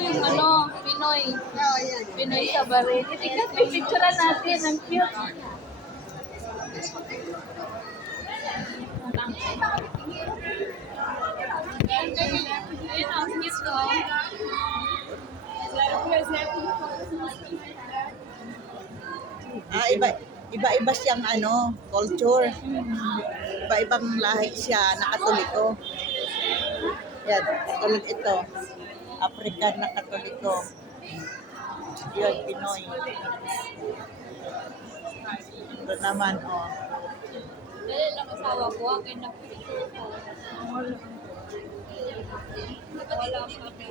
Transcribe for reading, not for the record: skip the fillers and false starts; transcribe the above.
yung ano, Pinoy. Oo, yan. Pinoy sa baril. Tingnan, picturean natin. Ang cute. Ayun, ang cute ko. Iba-iba siyang culture. Iba-ibang lahi siya na Katoliko. Yan, tulad ito. African na Katoliko. Yun, Pinoy. Ito naman, Dali lang asawa ko. Akin na picture ko. Wala pa.